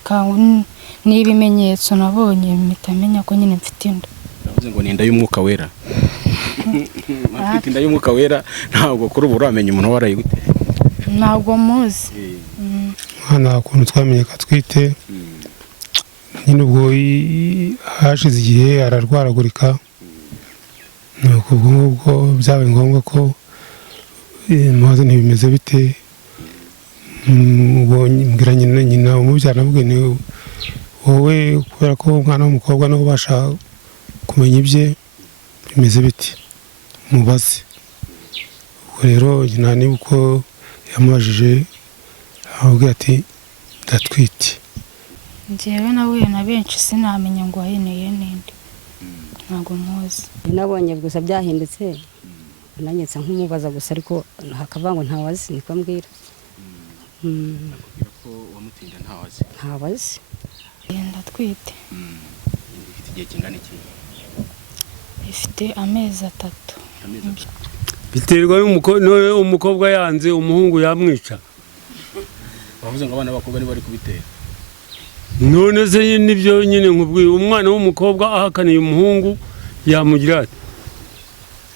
bifatika n'ibimenyetso nabonye mitamenya ko nyine mfite inda. Navuze ngo ni inda y'umwuka wera. Mfite inda y'umwuka wera ntabwo kuri ubu uramenya umuntu warayigute. Ntabwo muzi. Hana kuntu twamenye ko atwite. Nyine ubwo hashize igihe ararwaragurika. Nuko ubwo byabaye ngombwa ko maze ntibimeze bite. Mbwira nyina umubyara nabwo ni wowe kubera ko umwana w'umukobwa no ubasha kumenya ibye bimeze biti mubaze. Ubwo rero nyina ni uko yamubajije ahubwo ati ndatwite. Njyewe nawe na benshi sinamenya ngo aheneye ninde. Ntabwo muzi. Nabonye gusa byahindutse nanyetse nk'umubaza gusa ariko hakavango ntawazi niko mbwira. Ko wamutinda ntawazi. Ntawazi. Ndatwite. Ifite igihe kingana iki? Ifite amezi 3. Biterwa umukobwa yanze umuhungu yamwica. Bavuze ngo abana bakobwa ni bari kubitera. None se nibyo nyine nkubwiye umwana w'umukobwa ahakaniye umuhungu yamugira ati.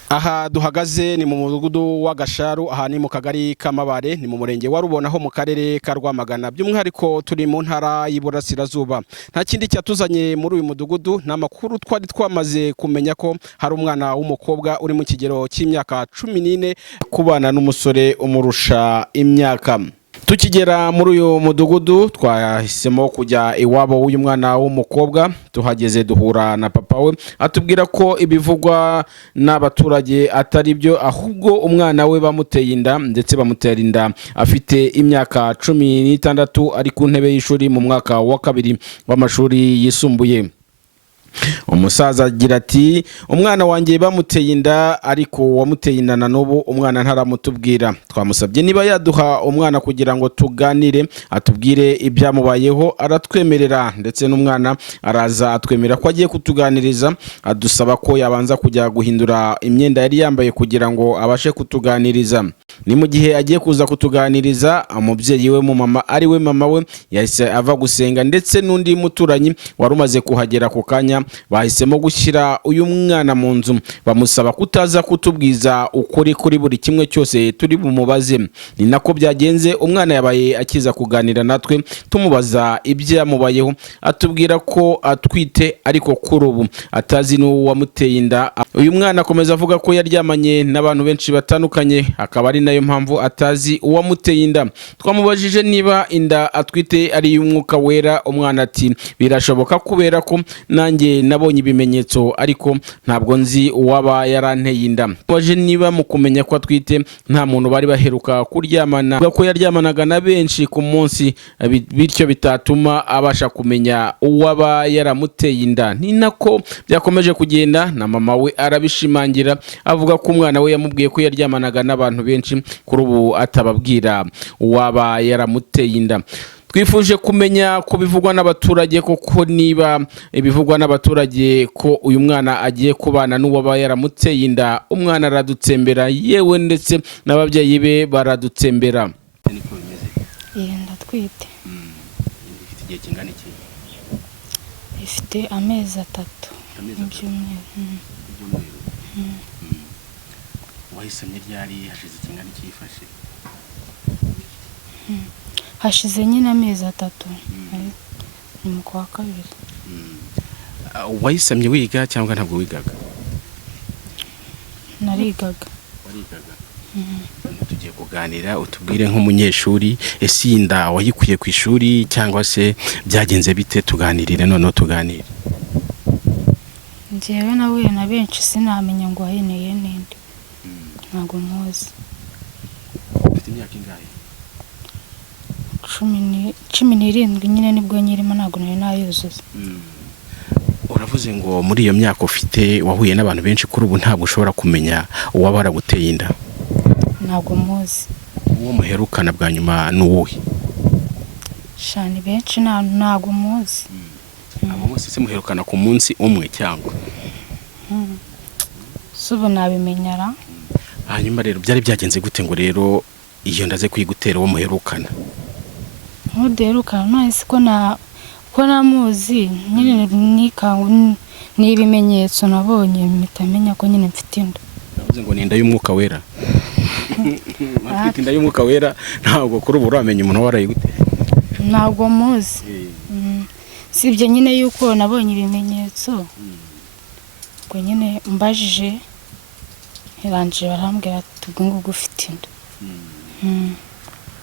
Aha duhagaze ni mu mudugudu wa Gasharu, aha ni mu kagari k'Amabare, ni mu murenge wa Rubona ho mu karere ka Rwamagana, by'umwihariko turi mu ntara y'Iburasirazuba. Nta kindi cyatuzanye muri uyu mudugudu n'amakuru twari twamaze kumenya ko hari umwana w'umukobwa uri mu kigero cy'imyaka 14 kubana n'umusore umurusha imyaka. Tukigera muri uyu mudugudu twahisemo kujya iwabo w'uyu mwana w'umukobwa. Tuhageze duhura na papa we atubwira ko ibivugwa n'abaturage atari byo, ahubwo umwana we bamuteye inda ndetse bamutera inda afite imyaka 16 ari ku ntebe y'ishuri mu mwaka wa 2 w'amashuri yisumbuye. Umusaza agira ati umwana wanjye bamuteye inda ariko wamuteye inda na n'ubu umwana ntaramutubwira. Twamusabye niba yaduha umwana kugira ngo tuganire atubwire ibyamubayeho, aratwemerera ndetse n'umwana araza atwemera ko agiye kutuganiriza, adusaba ko yabanza kujya guhindura imyenda yari yambaye kugira ngo abashe kutuganiriza. Ni mu gihe agiye kuza kutuganiriza umubyeyi we mu mama ari we mama we yahise ava gusenga ndetse n'undi muturanyi wari umaze kuhagera ku kanya bahisemo gushyira uyu mwana mu nzu, bamusaba kutaza kutubwiza ukuri kuri buri kimwe cyose turi bumubaze. Ni nako byagenze, umwana yabaye akiza kuganira natwe tumubaza ibyamubayeho, atubwira ko atwite ariko kuri ubu atazi n'uwamuteye inda. Uyu mwana akomeza avuga ko yaryamanye n'abantu benshi batandukanye, akaba ari nayo mpamvu atazi uwamuteye inda. Twamubajije niba inda atwite ari y'umwuka wera, umwana ati birashoboka kubera ko nanjye nabonye ibimenyetso ariko ntabwo nzi uwaba yaranteye inda. Waje niba mu kumenya ko atwite nta muntu bari baheruka kuryamana, ko yaryamanaga na benshi ku munsi, bityo bitatuma abasha kumenya uwaba yaramuteye inda. Ni nako byakomeje kugenda, na mama we arabishimangira avuga ko umwana we yamubwiye ko yaryamanaga n'abantu benshi, kuri ubu atababwira uwaba yaramuteye inda. Twifuje kumenya ko bivugwa n'abaturage koko niba ibivugwa n'abaturage ko uyu mwana agiye kubana n'uwaba yaramuteye inda. Umwana aradutsembera yewe ndetse n'ababyeyi be baradutsembera. Ndatwite. Ifite igihe kingana iki? Ifite amezi 3. Wahisemye ryari hashize kingana iki yifashe? Hashize nyine amezi 3. Ni mu kwa 2. Wahisemye wiga cyangwa ntabwo wigaga? Narigaga. Warigaga? Tugiye kuganira utubwire nk'umunyeshuri, ese inda wayikuye ku ishuri cyangwa se byagenze bite? Tuganirire none tuganire. Njyewe nawe na benshi sinamenya ngo aheneye ninde. Ntabwo muzi. Ufite imyaka ingahe? 17 nyine nibwo nyirimo, ntabwo nari nayuzuza. Uravuze ngo muri iyo myaka ufite wahuye n'abantu benshi, kuri ubu ntabwo ushobora kumenya uwaba yaraguteye inda. Ntabwo muzi. Uwo muherukana bwa nyuma ni uwuhe? Shani benshi ntabwo muzi. Abo bose se muherukana ku munsi umwe cyangwa? Subo nabimenyara. Hanyuma rero byari byagenze gute ngo rero iyo ndaze kwigutera uwo muherukana? Ntuderukana nahise ko ko namuzi nyine ni ibimenyetso nabonye mpita menya ko nyine mfite inda. Navuze ngo ni inda y'umwuka wera. Mfite inda y'umwuka wera, ntabwo kuri ubu uramenya umuntu waraye gute. Ntabwo muzi. Sibye nyine yuko nabonye ibimenyetso. Ubwo nyine mbajije irangije barambwira ati ubwo ngubwo ufite inda.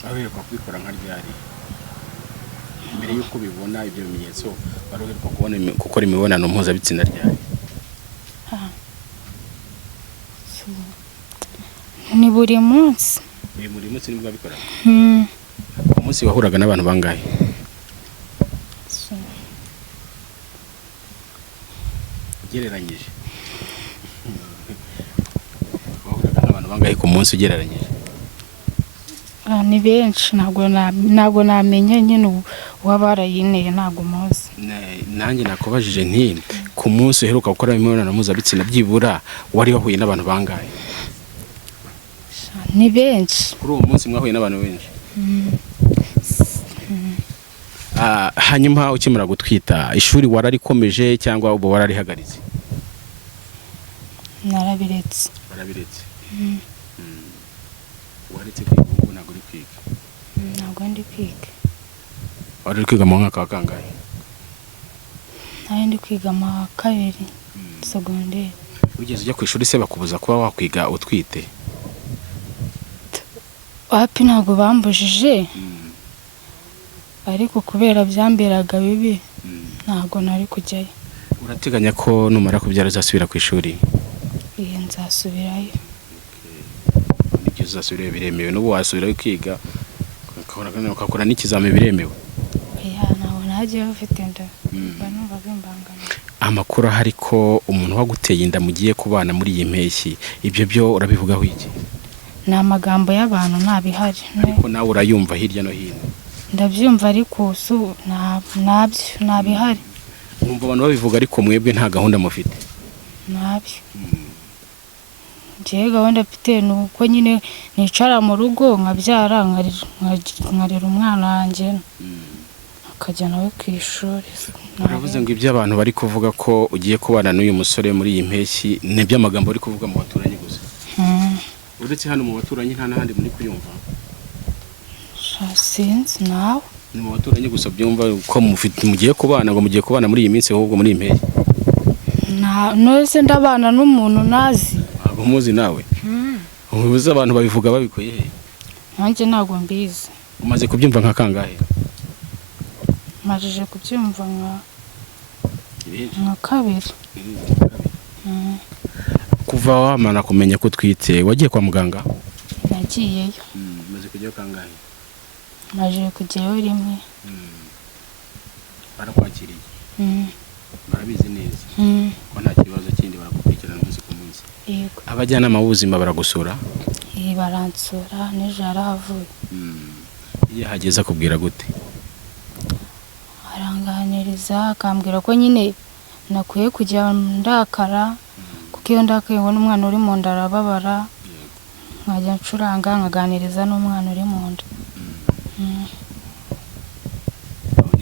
Aheruka kubikora nka ryari? Mbere yuko bibona ibyo bimenyetso baroherwa kubona gukora imibonano mpuzabitsina ryari? Ni buri munsi. Buri munsi nibwo babikora? Umunsi wahuraga n'abantu bangahe? Ugereranyije. Wahuraga n'abantu bangahe ku munsi ugereranyije? Ni benshi, ntabwo namenya nyine uwabarayineye, ntabwo muzi. Nanjye nakubajije nti ku munsi uheruka gukora imibonano mpuzabitsina byibura wari wahuye n'abantu bangahe? Ni benshi. Kuri uwo munsi mwahuye n'abantu benshi? Hanyuma ukimara gutwita ishuri wararikomeje cyangwa ubu wararihagaritse? Narabiretse. Warabiretse? Waretse kwiga ubu ntabwo uri kwiga? Ntabwo ndi kwiga. Wari uri kwiga mu mwaka wa kangahe? Nari ndi kwiga mu wa kabiri segonderi. Ugeze ujya ku ishuri se bakubuza kuba wakwiga utwite? Wapi, ntabwo bambujije, ariko kubera byamberaga bibi ntabwo nari kujyayo. Urateganya ko numara kubyara uzasubira ku ishuri? Iyo nzasubirayo. Nibyo uzasubirayo biremewe, n'ubu wasubirayo ukiga ukakora n'ikizami biremewe? Ntabwo najyayo ufite inda, numva bimbangamiye. Amakuru ahari ko umuntu waguteye inda mugiye kubana muri iyi mpeshyi, ibyo byo urabivugaho iki? Ni amagambo y'abantu ntabihari. Ariko nawe urayumva hirya no hino? Ndabyumva ariko ntabyo ntabihari. Numva abantu babivuga ariko mwebwe nta gahunda mufite? Ntabyo. Njyewe gahunda mfite ni uko nyine nicara mu rugo nkabyara nkarera umwana wanjye akajya nawe ku ishuri. Uravuze ngo ibyo abantu bari kuvuga ko ugiye kubana n'uyu musore muri iyi mpeshyi ni by'amagambo bari kuvuga mu baturanyi gusa? Uretse hano mu baturanyi nta n'ahandi muri kuyumva? Sinzi nawe. Ni mu baturanyi gusa byumva ko mugiye kubana, ngo mugiye kubana muri iyi minsi ahubwo muri iyi mpeshyi? Nose ndabana n'umuntu nazi. Ntabwo muzi nawe? Ubuze abantu babivuga babikuye he? Nanjye ntabwo mbizi. Umaze kubyumva nka kangahe? Majije kubyumva nka kabiri. Kuva wamara kumenya ko utwite wagiye kwa muganga? Nagiyeyo. Umaze kujyayo kangahe? Majije kujyayo rimwe. Barakwakiriye? Barabizi neza ko nta kibazo kindi, baragukurikirana umunsi ku munsi? Yego. Abajyanama b'ubuzima baragusura? Baransura, n'ejo yarahavuye. Iyo hageze akubwira gute? Aranganiriza akambwira ko nyine nakwiye kujya ndakara, kuko iyo ndakaye ngo n'umwana uri mu nda arababara, nkajya ncuranga nkaganiriza n'umwana uri mu nda.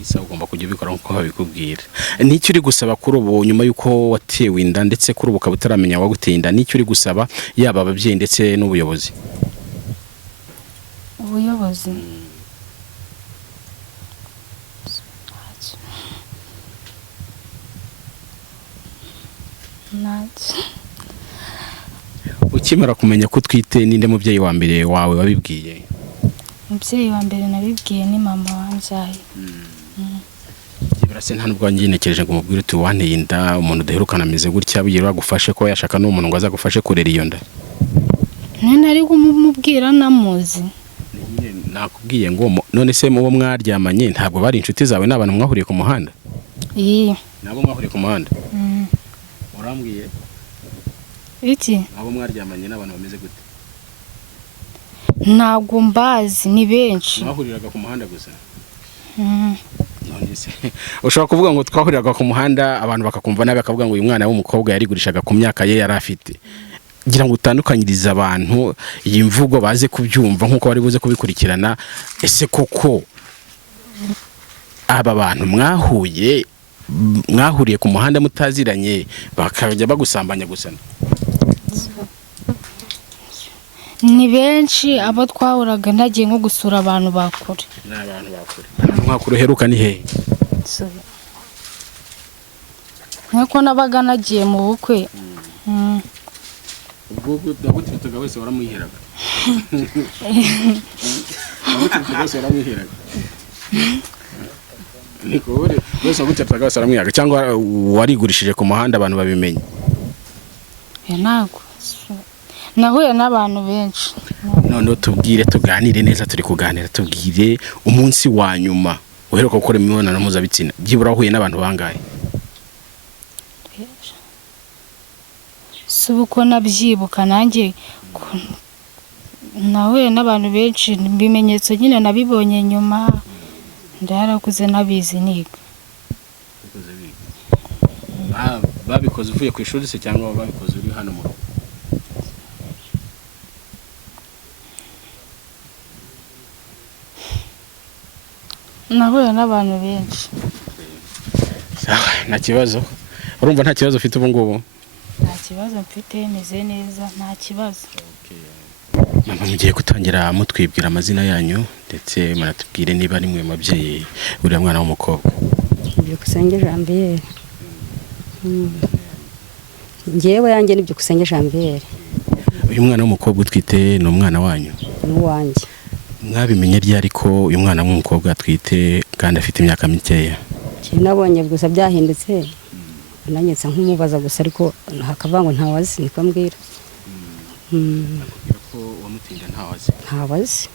Nisa ugomba kujya ubikora nk'uko babikubwira. N'icyo uri gusaba kuri ubu nyuma y'uko watewe inda ndetse kuri ubu ukaba utaramenya waguteye inda, n'icyo uri gusaba yaba ababyeyi ndetse n'ubuyobozi? Ubuyobozi ukimara kumenya ko utwite ninde mubyeyi wa mbere wawe wabibwiye? Umubyeyi wa mbere nabibwiye ni mama wambyaye. Birase nta nubwo wanginekereje ngo umubwire uti wanteye inda, umuntu udaherukana ameze gutya, bigira bagufashe ko yashaka n'umuntu ngo azagufashe kurera iyo nda? Nari kumubwira namuzi. Nakubwiye ngo none se mubo mwaryamanye ntabwo bari inshuti zawe, n'abantu mwahuriye ku muhanda? Nabo mwahuriye ku muhanda? Urambwiye iki? Abo mwaryamanye n'abantu bameze gute? Ntabwo mbazi, ni benshi. Mwahuriraga ku muhanda gusa? Ushobora kuvuga ngo twahuriraga ku muhanda abantu bakakumva nabi, bakavuga ngo uyu mwana w'umukobwa yarigurishaga ku myaka ye yari afite. Gira ngo utandukanyirize abantu iyi mvugo baze kubyumva nk'uko bari buze kubikurikirana. Ese koko aba bantu mwahuriye ku muhanda mutaziranye bakajya bagusambanya gusa? ni benshi abo twahuraga nagiye nko gusura abantu bakure. Mwakuru heruka ni he? nk'uko nabaga nagiye mu bukwe. ubwo nagutitaga wese waramwiheraga? wese wagutitaga wese waramwihaga cyangwa warigurishije ku muhanda abantu babimenye? ntabwo nahuye n'abantu benshi. noneho tubwire, tuganire neza, turi kuganira, tubwire umunsi wa nyuma uheruka gukora imibonano mpuzabitsina byibura wahuye n'abantu bangahe? si uko nabyibuka nanjye nahuye n'abantu benshi, ibimenyetso nyine nabibonye nyuma, ndarakuze nabizi niga. babikoze uvuye ku ishuri se cyangwa babikoze uri hano mu rugo? nahuye n'abantu benshi. nta kibazo, urumva nta kibazo ufite ubu ngubu? nta kibazo mfite, meze neza, nta kibazo. mama, mugiye gutangira mutwibwira amazina yanyu ndetse muratubwire niba ari mwe mabyeyi uriya mwana w'umukobwa. Byukusenge Jambiere. Ngewe yanjye ni Byukusenge Jambiere. uyu mwana w'umukobwa utwite ni umwana wanyu? Ni uwanjye. mwabimenye ryari ko uyu mwana w'umukobwa atwite kandi afite imyaka mikeya? Nabonye gusa byahindutse, nanyetse nk'umubaza gusa ariko hakava ngo ntawazi, niko mbwira. ko wamutinda ntawazi.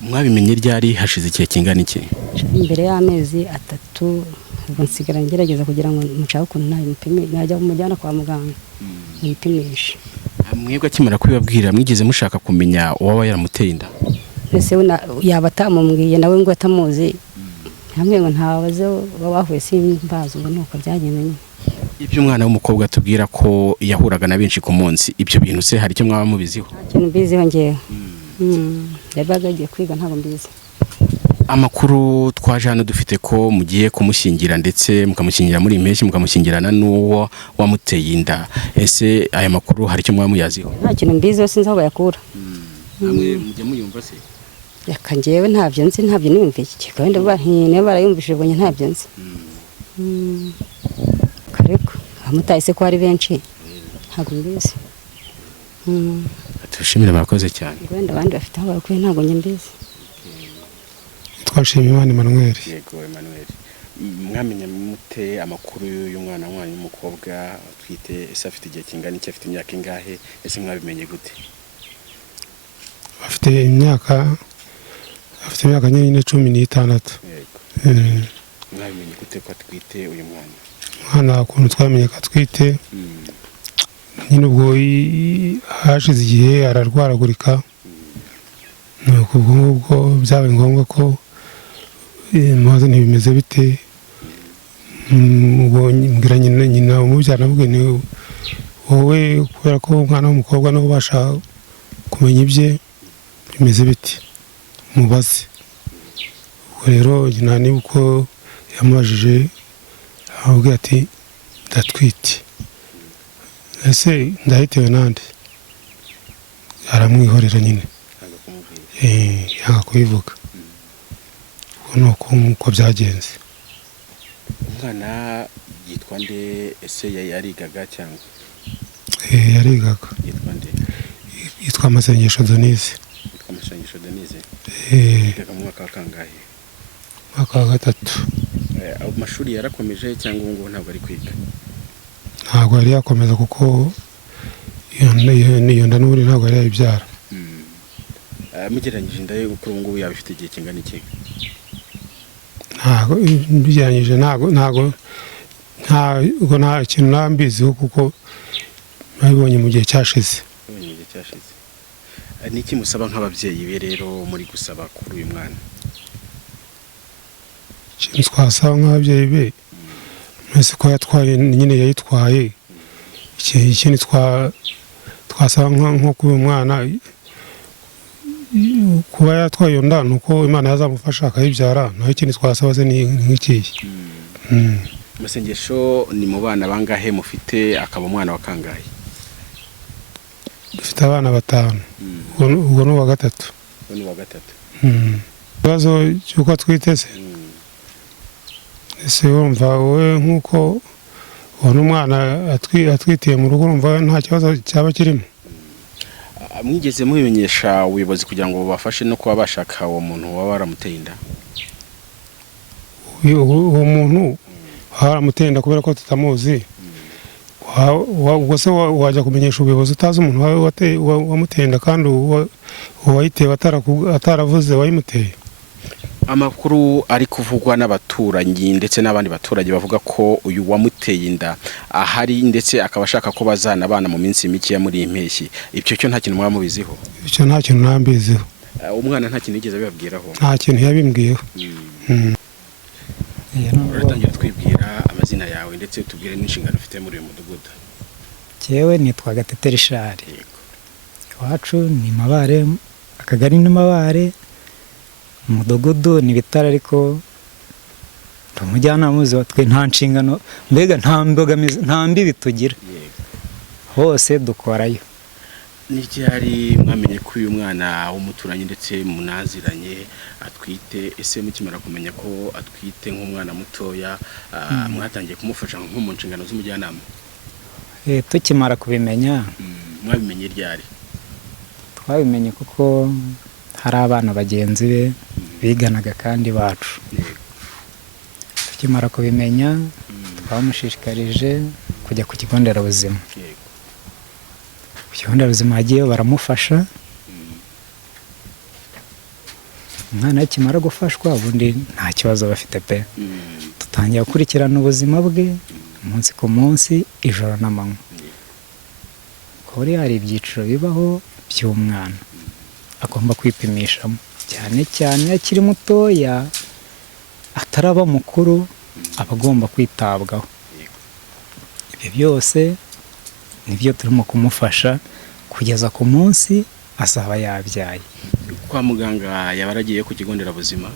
mwabimenye ryari? hashize igihe kingana iki? imbere y'amezi 3, ubwo nsigara ngerageza kugira ngo mucaho ukuntu najya kumujyana kwa muganga yipimisha. mwebwe akimara kubibabwira mwigeze mushaka kumenya uwaba yaramuteye inda? Ese yaba atamubwiye nawe ngo atamuzi, hamwe ngo ntawaze bahuye simbazi, ngo nuko byagenze nyine. ibyo umwana w'umukobwa tubwira ko yahuraga na benshi ku munsi, ibyo bintu se hari icyo mwaba mubiziho? Ikintu mbiziho ngewe yabaga agiye kwiga, ntabwo mbizi. amakuru twaje hano dufite ko mugiye kumushyingira ndetse mukamushyingira muri impeshyi, mukamushyingirana n'uwo wamuteye inda. ese aya makuru hari icyo mwaba muyaziho? Nta kintu mbiziho, sinzi aho bayakura. namwe mujya muyumva se? Reka ngewe ntabyo nzi, ntabyo niyumviye iki kandi niba barayumvishije bonye ntabyo nzi. Kareko abamutaye se ko ari benshi, ntabwo mbizi. tushimire, murakoze cyane. wenda abandi bafite aho bakuye, ntabwo njye mbizi. Twashimimana Emmanuel. Yego Emmanuel, mwamenye mute amakuru y'umwana wanyu w'umukobwa atwite? ese afite igihe kingana iki? afite imyaka ingahe? ese mwabimenye gute? afite imyaka nyine 16. Yego. mwabimenye gute ko atwite uyu mwana? Mwana ukuntu twamenye ko atwite, nyine ubwo hashize igihe ararwaragurika, nuko ubwo ngubwo byabaye ngombwa ko maze ntibimeze bite. ubwo mbwira nyina umubyara, nabwo ni wowe, kubera ko umwana w'umukobwa no ubasha kumenya ibye bimeze biti, mubaze. ubwo rero nyina niba uko yamubajije, avuga ati ndatwite. ese ndahitewe nande? aramwihorera nyine, yanga kubivuga. ubwo nuko byagenze. umwana yitwa nde? ese yarigaga cyangwa? yarigaga. yitwa nde? yitwa Masengesho Denise. yitwa Masengesho Denise. yigaga mu mwaka wa kangahe? mwaka wa 3. amashuri yarakomeje cyangwa ubu ngubu ntabwo ari kwiga? ntabwo yari yakomeza kuko iyo nda n'ubundi ntabwo yari yayibyara. mugereranyije inda ye kuri ubu ngubu yaba ifite igihe kingana iki? ntabwo bigereranyije, ntabwo nta kintu nambiziho kuko nabibonye mu gihe cyashize. ni iki musaba nk'ababyeyi be rero muri gusaba kuri uyu mwana? ikintu twasaba nk'ababyeyi be, mwese ko yatwaye nyine yayitwaye. ikindi twasaba nko kuri uyu mwana, kuba yatwaye iyo nda ni uko Imana yazamufasha akayibyara, naho ikindi twasaba se ni nk'ikihe. Amasengesho ni mu bana bangahe mufite, akaba umwana wa kangahe? Dufite abana 5, ubwo ni uwa 3. Ni uwa 3. Ikibazo cy'uko atwite ese wumva wowe nk'uko ubona umwana atwitiye mu rugo, urumva nta kibazo cyaba kirimo? Mwigeze mubimenyesha ubuyobozi kugira ngo bubafashe no kuba bashaka uwo muntu waba waramuteye inda? Uwo muntu waramuteye inda kubera ko tutamuzi, ubwo se wajya kumenyesha ubuyobozi utazi umuntu wamuteye inda kandi uwayitewe ataravuze wayimuteye? Amakuru ari kuvugwa n'abaturanyi ndetse n'abandi baturage bavuga ko uyu wamuteye inda ahari ndetse akaba ashaka ko bazana abana mu minsi mike ya muri impeshyi. Ibyo cyo nta kintu mwamubiziho? Icyo nta kintu nambiziho. Umwana nta kintu yigeze abibabwiraho? Nta kintu yabimbwiyeho. Uratangira twibwira amazina yawe ndetse tubwire n'inshingano ufite muri uyu mudugudu. Jewe nitwa Gatete Richard. Iwacu ni Mabare, akagari ni Mabare, umudugudu ni Bitara, ariko umujyanama wa twe nta nshingano, mbega nta mbogamizi, nta mbibi tugira, hose dukorayo. Ni ryari mwamenye ko uyu mwana w'umuturanyi ndetse munaziranye atwite? Ese mukimara kumenya ko atwite nk'umwana mutoya mwatangiye kumufasha nko mu nshingano z'umujyanama? Tukimara kubimenya. Mwabimenye ryari? Twabimenye kuko hari abana bagenzi be biganaga kandi bacu. Tukimara kubimenya twamushishikarije kujya ku kigo nderabuzima. Ku kigo nderabuzima hagiyeyo baramufasha, umwana akimara gufashwa ubundi nta kibazo bafite pe. Dutangira gukurikirana ubuzima bwe umunsi ku munsi, ijoro n'amanywa. Kuri hari ibyiciro bibaho by'umwana agomba kwipimishamo, cyane cyane akiri mutoya ataraba mukuru, aba agomba kwitabwaho. Ibyo byose nibyo turimo kumufasha kugeza ku munsi azaba yabyaye. Kwa muganga yabaragiye ku kigo nderabuzima?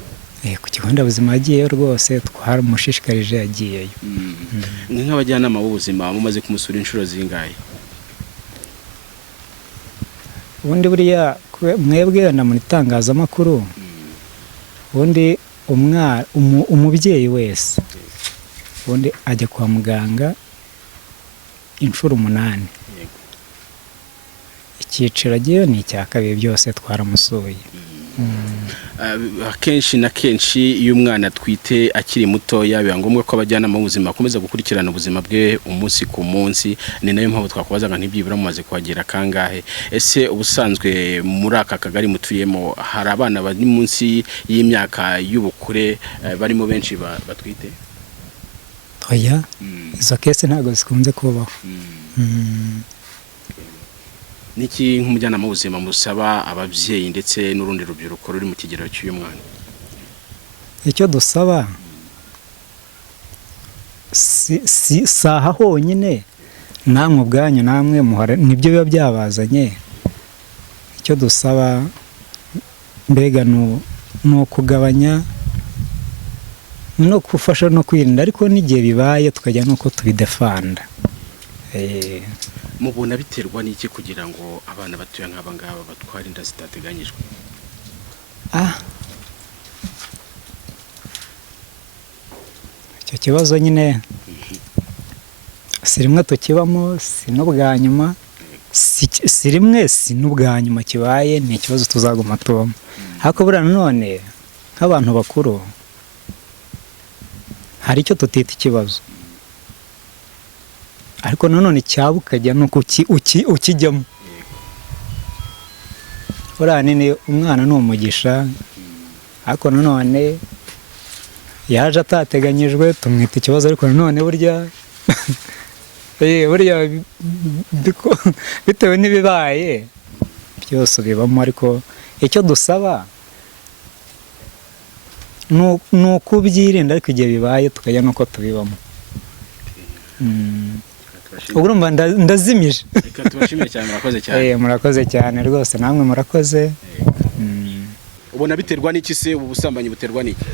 Ku kigo nderabuzima yagiyeyo rwose, twaramushishikarije yagiyeyo. Nk'abajyanama b'ubuzima mumaze kumusura inshuro zingahe? Ubundi buriya mwebwe na mu itangazamakuru, ubundi umubyeyi wese ubundi ajya kwa muganga inshuro 8. Icyiciro agiyeyo ni icya 2, byose twaramusuye. Akenshi na kenshi iyo umwana atwite akiri mutoya biba ngombwa ko abajyanama b'ubuzima bakomeza gukurikirana ubuzima bwe umunsi ku munsi. Ni nayo mpamvu twakubazaga ntibyibura mumaze kuhagera kangahe? Ese ubusanzwe muri aka kagari mutuyemo hari abana bari munsi y'imyaka y'ubukure barimo benshi batwite? Oya, izo kese ntabwo zikunze kubaho. Niki nk'umujyanama w'ubuzima musaba ababyeyi ndetse n'urundi rubyiruko ruri mu kigero cy'uyu mwana? Icyo dusaba saha honyine, namwe ubwanyu namwe nibyo biba byabazanye. Icyo dusaba mbega ni ukugabanya no gufasha no kwirinda, ariko n'igihe bibaye tukajya nuko tubidefanda. Mubona biterwa n'iki kugira ngo abana batuye nk'aba ngaba batwara inda zitateganyijwe? Icyo kibazo nyine si rimwe tukibamo, si n'ubwa nyuma, si rimwe si n'ubwa nyuma kibaye, ni ikibazo tuzaguma tubamo. Ariko buriya nanone nk'abantu bakuru hari icyo tutita ikibazo, ariko nanone cyaba ukajya nuko ukijyamo. Buriya nini umwana ni umugisha, ariko nanone yaje atateganyijwe tumwita ikibazo, ariko nanone burya bitewe n'ibibaye byose bibamo. Ariko icyo dusaba ni ukubyirinda, ariko igihe bibaye tukajya nuko tubibamo. Urumva ndazimije. Reka tubashimire cyane, murakoze cyane. Murakoze cyane rwose, namwe murakoze. ubona biterwa n'iki se ubu busambanyi buterwa n'iki?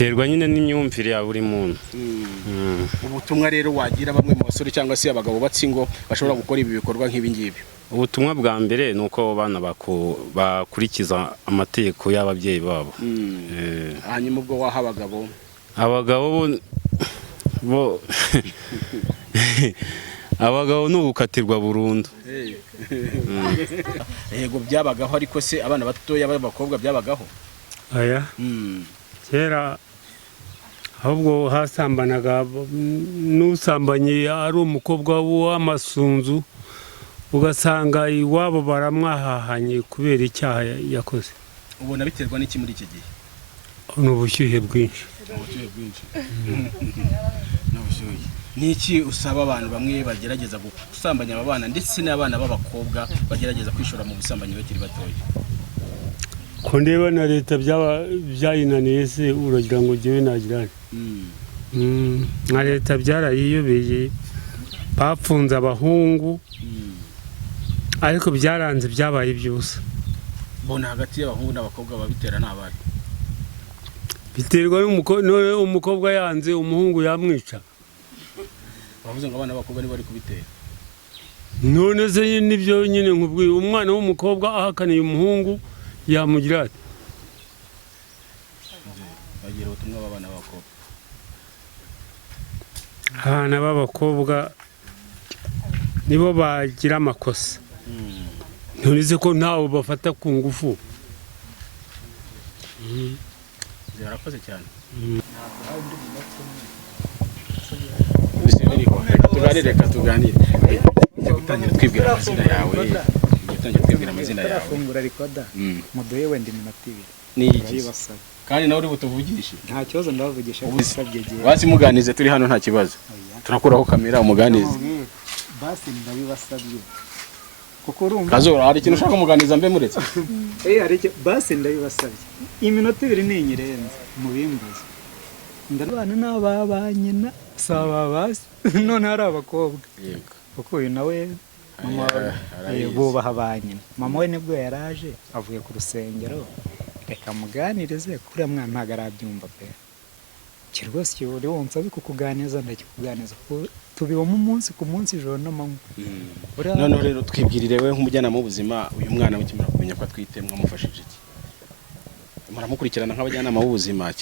biterwa nyine n'imyumvire ya buri muntu. Ubutumwa rero wagira bamwe mu basore cyangwa se abagabo batsi ngo bashobora gukora ibi bikorwa nk'ibi ngibi? Ubutumwa bwa mbere ni uko abana bakurikiza amategeko y'ababyeyi babo. Hanyuma ubwo waha abagabo bo abagabo ni ugukatirwa burundu. Yego byabagaho, ariko se abana batoya b'abakobwa byabagaho? Aya kera ahubwo hasambanaga n'usambanye ari umukobwa w'amasunzu, ugasanga iwabo baramwahahanye kubera icyaha yakoze. Ubona biterwa n'iki muri iki gihe? Ni ubushyuhe bwinshi. Niki usaba abantu bamwe bagerageza gusambanya aba bana ndetse n'abana b'abakobwa bagerageza kwishora mu busambanyi bakiri batoya? Ko ndeba na leta byayinaniye se uragira ngo jyewe nagirane? Nka leta byarayiyobeye, bapfunze abahungu ariko byaranze, byabaye ibyusa. Bona hagati y'abahungu n'abakobwa babitera n'abana? Biterwa umukobwa yanze umuhungu yamwica. Bavuze ngo abana b'abakobwa nibo bari kubitera? None se nibyo nyine nkubwiye, umwana w'umukobwa ahakaniye umuhungu yamugira ati? Bagira ubutumwa abana b'abakobwa? Abana b'abakobwa nibo bagira amakosa. Ntuzi ko ntawe bafata ku ngufu. Zarakoze cyane. Reka tuganire. Gutangira twibwira amazina yawe. Fungura rikoda. Muduhe wenda iminota 2. Ni iki? Kandi nawe uri butuvugishe? Nta kibazo ndabavugisha gusabye gihe. Basi muganize turi hano nta kibazo. Turakuraho kamera umuganize. Basi ndabibasabye. Kuko urumva Kazora hari ikintu ushaka muganiza mbe muretse? Hari basi ndabibasabye. Iminota 2 ni inyirenze mubimbaza. Ndarwana n'ababanyina saba basi none hari abakobwa. Yego. Kuko uyu nawe bubaha abanyina. Mama we nibwo yaraje avuye ku rusengero, reka muganirize kuri mwana ntago arabyumva pe. Kirwose cyo uri wonsa bikukuganiza ndakikuganiza ko tubibamo umunsi ku munsi ijoro n'amanywa. None rero twibwirire we nk'umujyana mu buzima, uyu mwana w'ikimara kumenya ko atwite mwamufashije iki? Muramukurikirana nk'abajyana mu buzima?